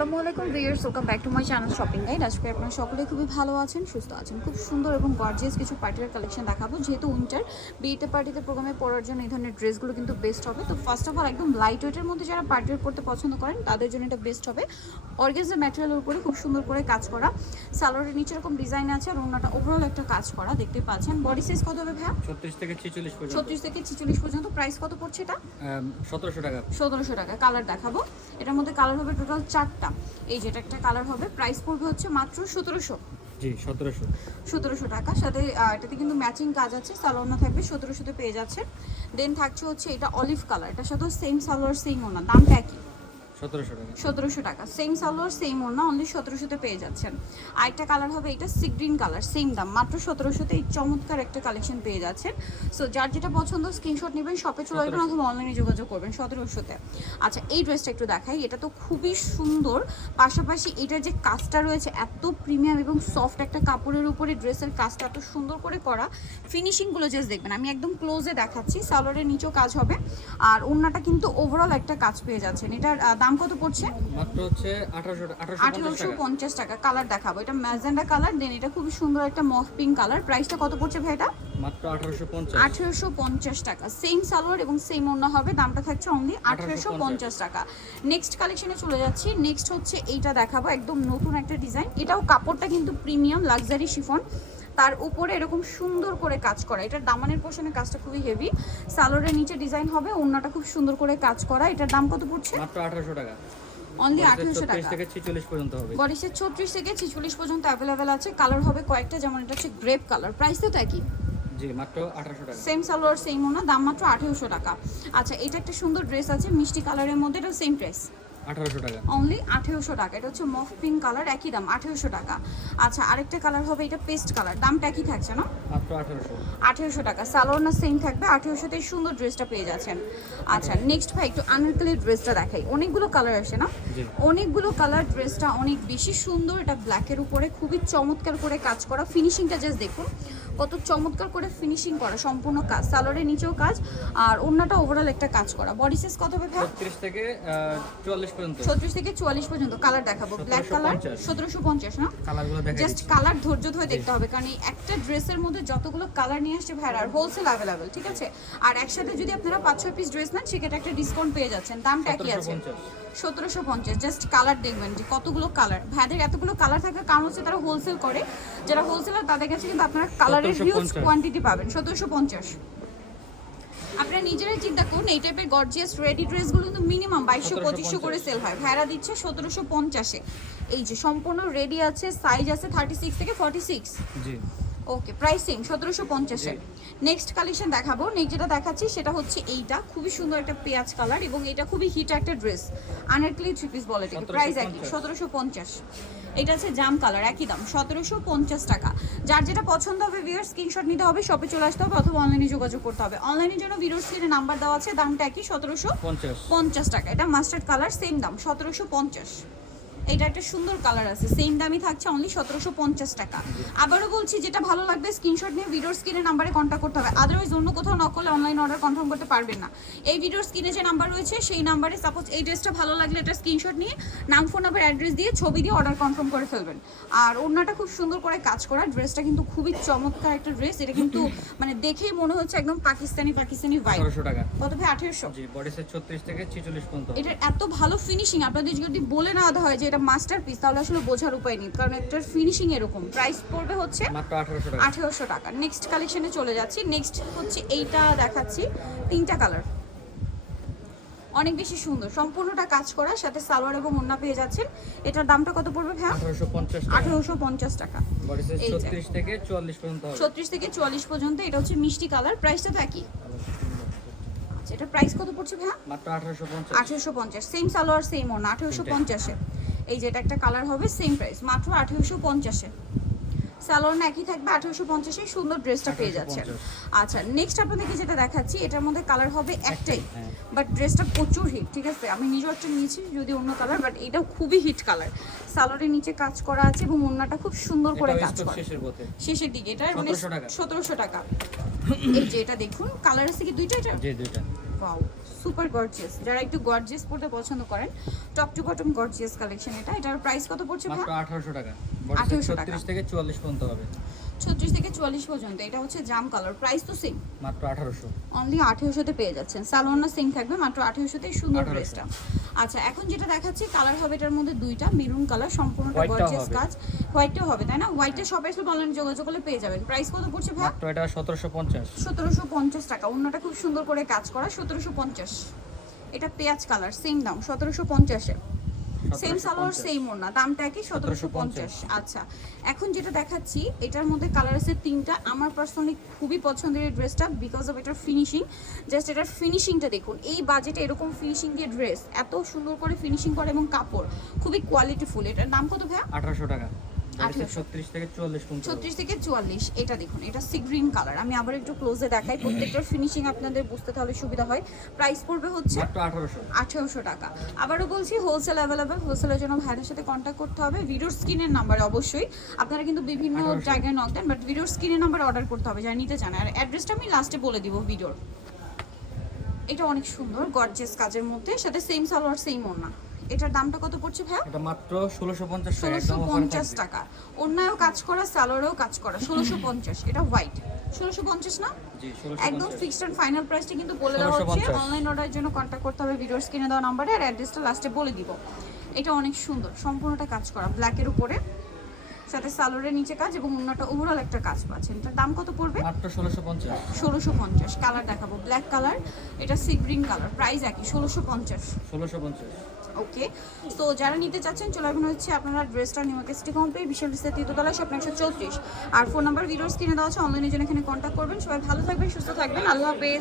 আসসালামু আলাইকুম viewers, welcome back to my channel shopping guide. আজকে আপনারা সকলে খুবই ভালো আছেন, সুস্থ আছেন। খুব সুন্দর এবং গর্জিয়াস কিছু পার্টির কালেকশন দেখাবো। যেহেতু উইন্টার বিয়েতে পার্টিতে প্রোগ্রামে পরার জন্য এই ধরনের ড্রেসগুলো কিন্তু বেস্ট হবে। তো ফার্স্ট অফ অল একদম লাইট ওয়েটের মধ্যে যারা পার্টির পরতে পছন্দ করেন তাদের জন্য এটা বেস্ট হবে। অর্গানজা ম্যাটেরিয়ালের উপরে খুব সুন্দর করে কাজ করা, সালোয়ারের নিচে এরকম ডিজাইন আছে আর ওনাটা ওভারঅল একটা কাজ করা দেখতে পাচ্ছেন। বডি সাইজ কত হবে ভাইয়া? 36 থেকে 46 পর্যন্ত। 36 থেকে 46 পর্যন্ত। প্রাইস কত পড়ছে এটা? 1700 টাকা। 1700 টাকা। কালার দেখাবো, এটার মধ্যে কালার হবে টোটাল 4টা। এই যেটা একটা কালার হবে, প্রাইস পড়বে হচ্ছে মাত্র 1700। জি 1700 টাকা। সাথে এটাতে কিন্তু ম্যাচিং কাজ আছে, সালোয়ার থাকবে 1700-তে পেয়ে যাচ্ছে। দেন থাকছে হচ্ছে এটা অলিভ কালার, এটার সাথে সেম সালোয়ার সেম ওনা, দামটা একই 1700 টাকা। 1700 টাকা। সেম সালোয়ার সেম ওনা, অনলি 1700-তে পেয়ে যাচ্ছেন। আরেকটা কালার হবে এটা সি গ্রিন কালার, সেম দাম মাত্র 1700-তে। এই চমৎকার একটা কালেকশন পেয়ে যাচ্ছেন। সো যার যেটা পছন্দ স্ক্রিনশট নেবেন, শপে চলে আসবেন অথবা অনলাইনে যোগাযোগ করবেন 1700-তে। আচ্ছা, এই ড্রেসটা একটু দেখাই, এটা তো খুবই সুন্দর। পাশাপাশি এটার যে কাজটা রয়েছে এত প্রিমিয়াম এবং সফট একটা কাপড়ের উপরে ড্রেসের কাজটা এত সুন্দর করে করা। ফিনিশিংগুলো জাস্ট দেখবেন, আমি একদম ক্লোজে দেখাচ্ছি। সালোয়ারের নিচেও কাজ হবে আর ওড়নাটা কিন্তু ওভারঅল একটা কাজ পেয়ে যাচ্ছেন। এটার দাম কত পড়ছে? মাত্র হচ্ছে 1850 টাকা। কালার দেখাবো, এটা ম্যাজেন্ডা কালার, দেন এটা খুব সুন্দর একটা মফ পিঙ্ক কালার। প্রাইসটা কত পড়ছে ভাই এটা? মাত্র 1850 টাকা। সেম সালোয়ার এবং সেম ওড়না হবে, দামটা থাকছে অনলি 1850 টাকা। নেক্সট কালেকশনে চলে যাচ্ছি। নেক্সট হচ্ছে এইটা দেখাবো, একদম নতুন একটা ডিজাইন। এটাও কাপড়টা কিন্তু প্রিমিয়াম লাক্সারি শিফন, তার উপরে এরকম সুন্দর করে কাজ করা। এটার দামানের পোর্শনের কাজটা খুবই হেভি। সালোয়ারের নিচে ডিজাইন হবে, ওড়নাটা খুব সুন্দর করে কাজ করা। এটার দাম কত পড়ছে? মাত্র 1800 টাকা। অনলি 1800 টাকা। 36 থেকে 46 পর্যন্ত হবে। বডি সাইজ 36 থেকে 46 পর্যন্ত अवेलेबल আছে। কালার হবে কয়েকটা, যেমন এটা হচ্ছে গ্রেপ কালার। প্রাইস তো একই, জি মাত্র 1800 টাকা। সেম সালোয়ার সেম ওনা, দাম মাত্র 1800 টাকা। আচ্ছা, এটা একটা সুন্দর ড্রেস আছে মিষ্টি কালারের মধ্যে, এটা সেম প্রাইস 1800 টাকা। অনলি 1800 টাকা। এটা হচ্ছে মফ পিঙ্ক কালার, একই দাম 1800 টাকা। আচ্ছা, আরেকটা কালার হবে এটা পেস্ট কালার, দামটা একই থাকছে না? মাত্র 1800। 1800 টাকা। সালোয়ার না সেম থাকবে, 1800-তে সুন্দর ড্রেসটা পেয়ে যাচ্ছেন। আচ্ছা, নেক্সট ভাই একটু আনারকলি ড্রেসটা দেখাই। অনেকগুলো কালার আসে না? অনেকগুলো কালার। ড্রেসটা অনেক বেশি সুন্দর, এটা ব্ল্যাকের উপরে খুবই চমৎকার করে কাজ করা। ফিনিশিংটা জাস্ট দেখুন কত চমৎকার করে ফিনিশিং করা, সম্পূর্ণ কাজ। সালোয়ারের নিচেও কাজ আর ওড়নাটা ওভারঅল একটা কাজ করা। বডি সাইজ কত হবে ভাই? 36 থেকে 44 পর্যন্ত। 36 থেকে 44 পর্যন্ত। কালার দেখাবো, ব্ল্যাক কালার 1750 না? কালারগুলো দেখাই জাস্ট কালার ধৈর্য ধরে দেখতে হবে, কারণ এই একটা ড্রেসের মধ্যে যতগুলো কালার নিয়ে আসছে ভাইরা, আর হোলসেল अवेलेबल, ঠিক আছে? আর একসাথে যদি আপনারা 5-6 পিস ড্রেস নেন সেক্ষেত্রে একটা ডিসকাউন্ট পেয়ে যাচ্ছেন। দামটা একই আছে 1750। জাস্ট কালার দেখবেন যে কতগুলো কালার। ভাইদের এতগুলো কালার থাকার কারণ হচ্ছে তারা হোলসেল করে। যারা হোলসেলার তাদের কাছে কিন্তু আপনারা কালারের হিউজ কোয়ান্টিটি পাবেন। 1750। আপনারা নিজেরাই চিন্তা করুন, এই টাইপের গর্জিয়াস রেডি ড্রেসগুলো কিন্তু মিনিমাম 2200-2500 করে সেল হয়। ভাইরা দিচ্ছে 1750-এ। এই যে সম্পূর্ণ রেডি আছে, সাইজ আছে 36 থেকে 46। জি ওকে, প্রাইস সেম 1750-এর। নেক্সট কালেকশন দেখাবো। নেক্সট যেটা দেখাচ্ছি সেটা হচ্ছে এইটা, খুবই সুন্দর একটা পেঁয়াজ কালার এবং এটা খুবই হিট একটা ড্রেস। আনারকলি 3 পিস বলে এটাকে। প্রাইস একই 1750। এটা হচ্ছে জাম কালার, একই দাম 1750 টাকা। যার যেটা পছন্দ হবে ভিউয়ার স্ক্রিনশট নিতে হবে, শপে চলে আসতে হবে অথবা অনলাইনে যোগাযোগ করতে হবে। অনলাইনের জন্য ভিডিওর স্ক্রিনে নাম্বার দেওয়া আছে, দামটা একই 1750 টাকা। এটা মাস্টার্ড কালার, সেম দাম 1750। এটা একটা সুন্দর কালার আছে, সেম দামই থাকছে অনলি 1750 টাকা। আবারও বলছি, যেটা ভালো লাগবে স্ক্রিনশট নিয়ে ভিডিওর স্ক্রিনে নাম্বারে কন্ট্যাক্ট করতে হবে। আদারওয়াইজ অন্য কোথাও নক করলে অনলাইন অর্ডার কনফার্ম করতে পারবেন না। এই ভিডিওর স্ক্রিনে যে নাম্বার রয়েছে সেই নাম্বারে সাপোজ এই ড্রেসটা ভালো লাগলে এটা স্ক্রিনশট নিয়ে নাম, ফোন নাম্বার, অ্যাড্রেস দিয়ে ছবি দিয়ে অর্ডার কনফার্ম করে ফেলবেন। আর ওড়নাটা খুব সুন্দর করে কাজ করা। ড্রেসটা কিন্তু খুবই চমৎকার একটা ড্রেস। এটা কিন্তু মানে দেখেই মনে হচ্ছে একদম পাকিস্তানি ভাইব। 1800 টাকা। কত ভাই? 1800। জি বডি সাইজ 36 থেকে 46 পর্যন্ত। এটার এত ভালো ফিনিশিং, আপনাদের যদি বলে না দেওয়া হয় যে এটা মাস্টারপিস তাহলে আসলে বোঝার উপায় নেই, কারণ এটার ফিনিশিং এরকম। প্রাইস পড়বে হচ্ছে মাত্র 1800 টাকা। 1800 টাকা। নেক্সট কালেকশনে চলে যাচ্ছি। নেক্সট হচ্ছে এইটা দেখাচ্ছি, 3টা কালার, অনেক বেশি সুন্দর, সম্পূর্ণটা কাজ করা, সাথে সালোয়ার এবং ওড়না পেয়ে যাচ্ছেন। এটার দামটা কত পড়বে ভাই? 1850 টাকা। বডি সাইজ 36 থেকে 44 পর্যন্ত হবে। 36 থেকে 44 পর্যন্ত। এটা হচ্ছে মিষ্টি কালার। প্রাইসটা তো একই। আচ্ছা, এটা প্রাইস কত পড়ছে ভাই? মাত্র 1850। 1850। সেম সালোয়ার সেম ওড়না, 1850-এ। এই যে এটা একটা কালার হবে, সেম প্রাইস মাত্র 1850-এ। সালোয়ার না একই থাকবে, 1850-এ সুন্দর ড্রেসটা পেয়ে যাচ্ছেন। আচ্ছা, নেক্সট আপনাদেরকে যেটা দেখাচ্ছি এটার মধ্যে কালার হবে একটাই, বাট ড্রেসটা প্রচুর হিট, ঠিক আছে? আমি নিজেও একটা নিয়েছি যদি অন্য কালার, বাট এটাও খুবই হিট কালার। সালোয়ারের নিচে কাজ করা আছে এবং ওড়নাটা খুব সুন্দর করে কাজ করা শেষের দিকে। এটা মানে 1700 টাকা। এই যে এটা দেখুন, কালার আছে কি দুইটা? এটা জি দুইটা। ওয়াও সুপার গর্জিয়াস, যারা একটু গর্জিয়াস পড়তে পছন্দ করেন, top to bottom gorgeous collection এটা। এটার প্রাইস কত পড়ছে ভাই? মাত্র 1800 টাকা। 1800 টাকা। 36 থেকে 44 পর্যন্ত হবে। 36 থেকে 44 পর্যন্ত। এটা হচ্ছে জাম কালার, প্রাইস তো সেম, মাত্র 1800। অনলি 1800 পেয়ে যাচ্ছেন। সালোয়ারটা সেম থাকবে, মাত্র 1800 তে সুন্দর 1800 ড্রেসটা। আচ্ছা এখন যেটা দেখাচ্ছি কালার হবে এটার মধ্যে দুইটা, মেরুন কালার, সম্পূর্ণটা White টাও গর্জিয়াস হবে। কাজ। হোয়াইটটাও হবে তাই না? হোয়াইটটা সব এসে অনলাইনে যোগাযোগ করলে পেয়ে যাবেন। প্রাইস কত পড়ছে ভাই? মাত্র এটা 1750। 1750 টাকা। অন্যটা খুব সুন্দর করে কাজ করা, 1750। এটা পেঁয়াজ কালার, সেম দাম 1750 এ। সেম সালোয়ার সেম ওড়না, দামটা কি? 1750। আচ্ছা এখন যেটা দেখাচ্ছি এটার মধ্যে কালার আছে তিনটা। আমার পার্সোনালি খুবই পছন্দের এই ড্রেসটা বিকজ অফ এটার ফিনিশিং। জাস্ট এটার ফিনিশিংটা দেখুন, এই বাজেটে এরকম ফিনিশিং দিয়ে ড্রেস এত সুন্দর করে ফিনিশিং করে এবং কাপড় খুবই কোয়ালিটিফুল। এটার দাম কত ভাইয়া? 1800 টাকা। 1800 36 থেকে 44 পর্যন্ত হবে। 36 থেকে 44। এটা দেখুন, এটা সি গ্রিন কালার। আমি আবার একটু ক্লোজে দেখাই, প্রত্যেকটার ফিনিশিং আপনাদের বুঝতে তাহলে সুবিধা হয়। প্রাইস পড়বে হচ্ছে মাত্র 1800। 1800 টাকা। আবারও বলছি হোলসেল অ্যাভেলেবেল, হোলসেলের জন্য ভাইয়ের সাথে কন্ট্যাক্ট করতে হবে। ভিডিওর স্ক্রিনের নাম্বারে অবশ্যই, আপনারা কিন্তু বিভিন্ন 1800 জায়গায় নক দেন, বাট ভিডিওর স্ক্রিনের নাম্বারে অর্ডার করতে হবে যারা নিতে চান। আর অ্যাড্রেসটা আমি লাস্টে বলে দিব ভিডিওর। এটা অনেক সুন্দর গর্জিয়াস কাজের মধ্যে, সাথে সেম সালোয়ার সেম ওড়না। এটার দামটা কত পড়ছে ভাই? এটা মাত্র 1650 টাকা। একদম অফারে 1650 থাকবে। টাকা। ওড়নায়ও কাজ করা, সালোয়ারেও কাজ করা, 1650। এটা হোয়াইট, 1650 না? জি একদম 1650। ফিক্সড এন্ড ফাইনাল প্রাইসটা কিন্তু বলে দেওয়া হচ্ছে। 1650 অনলাইন অর্ডারের জন্য কন্ট্যাক্ট করতে হবে ভিডিওর স্ক্রিনে দেওয়া নম্বরে, আর অ্যাড্রেসটা লাস্টে বলে দিব। এটা অনেক সুন্দর, সম্পূর্ণটা কাজ করা ব্ল্যাকের উপরে, সাথে সালোয়ারের নিচে কাজ এবং অন্যটা ওভারঅল একটা কাজ পাচ্ছেন। এটার দাম কত পড়বে? মাত্র 1650। 1650। কালার দেখাবো, ব্ল্যাক কালার, এটা সি গ্রিন কালার, প্রাইস একই 1650। 1650। ওকে, তো যারা নিতে চাচ্ছেন চলে আসবেন হচ্ছে আপনারা ড্রেসটা নিউ মার্কেট সিটি কমপ্লেক্স বিশাল ডিসের তৃতীয়তলায়, শপ 134। আর ফোন নাম্বার ভিডিওর স্ক্রিনে দেওয়া আছে, অনলাইনের জন্য এখানে কন্ট্যাক্ট করবেন। সবাই ভালো থাকবেন, সুস্থ থাকবেন, আল্লাহ হাফেজ।